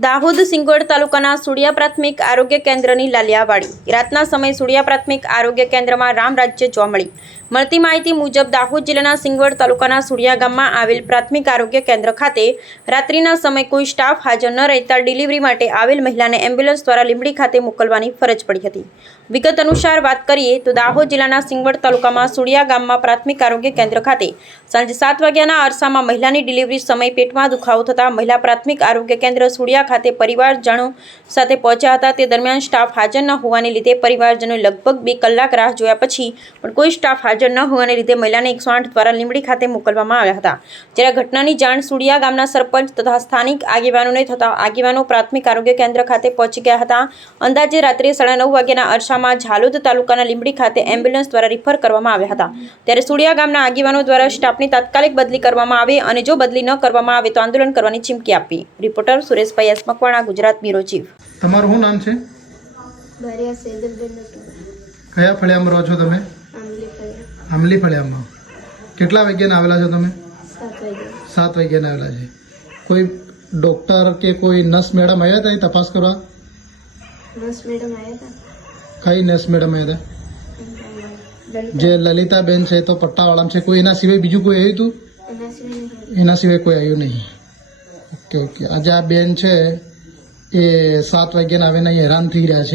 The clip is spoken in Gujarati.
દાહોદ સિંગવડ તાલુકાના સુડિયા પ્રાથમિક આરોગ્ય કેન્દ્રની લાલિયાવાડી. રાતના સમયે સુડિયા પ્રાથમિક આરોગ્ય કેન્દ્રમાં રામ રાજ્ય જોવા મળી. મળતી માહિતી મુજબ દાહોદ જિલ્લાના સિંગવડ તાલુકાના સુડિયા ગામમાં આવેલ પ્રાથમિક આરોગ્ય કેન્દ્ર ખાતે રાત્રિના સમયે કોઈ સ્ટાફ હાજર ન રહેતા ડિલિવરી માટે આવેલ મહિલાને એમ્બ્યુલન્સ દ્વારા લીંબડી ખાતે મોકલવાની ફરજ પડી હતી. વિગત અનુસાર વાત કરીએ તો દાહોદ જિલ્લાના સિંગવડ તાલુકામાં સુડિયા ગામમાં પ્રાથમિક આરોગ્ય કેન્દ્ર ખાતે સાંજે સાત વાગ્યાના અરસામાં મહિલાની ડિલિવરી સમય પેટમાં દુખાવો થતાં મહિલા પ્રાથમિક આરોગ્ય કેન્દ્ર સુડિયા ખાતે પરિવારજનો સાથે પહોંચ્યા હતા. તે દરમિયાન સ્ટાફ હાજર ન હોવાને લીધે પરિવારજનોએ લગભગ બે કલાક રાહ જોયા પછી પણ કોઈ સ્ટાફ હાજર ન હોવાને લીધે મહિલાને એકસો આઠ દ્વારા લીંબડી ખાતે મોકલવામાં આવ્યા હતા. જ્યારે ઘટનાની જાણ સુડિયા ગામના સરપંચ તથા સ્થાનિક આગેવાનોને થતાં આગેવાનો પ્રાથમિક આરોગ્ય કેન્દ્ર ખાતે પહોંચી ગયા હતા. અંદાજે રાત્રે સાડા નવ વાગ્યાના અરસામાં ઝાલોદ તાલુકાના લીંબડી ખાતે એમ્બ્યુલન્સ દ્વારા રિફર કરવામાં આવ્યા હતા. ત્યારે સુડિયા ગામના આગેવાનો દ્વારા સ્ટાફની તાત્કાલિક બદલી કરવામાં આવે અને જો બદલી ન કરવામાં આવે તો આંદોલન કરવાની ચીમકી આપી. Reporter Sureshbhai S Makwana Gujarat bureau chief તમારું શું નામ છે? ભર્યા સેદલબેન હતું. કયા ફળિયામાં રહો છો તમે? આંબલી ફળિયા. આમલી ફળિયામાં. કેટલા વાગ્યાના આવેલા છો તમે? સાત વાગે સાત વાગ્યાના આવેલા છે. કોઈ ડૉક્ટર કે કોઈ નર્સ મેડમ આવ્યા હતા એ તપાસ કરવા? નર્સ મેડમ આવ્યા હતા. કઈ નર્સ મેડમ આવ્યા હતા? લલિતા જે લલિતાબેન છે તો પટ્ટાવાળામાં છે. કોઈ એના સિવાય બીજું કોઈ આવ્યું હતું? એના સિવાય નહીં એના સિવાય કોઈ આવ્યું નહીં. ઓકે ઓકે આજે આ બેન છે એ સાત વાગ્યાના આવીને હેરાન થઈ રહ્યા છે.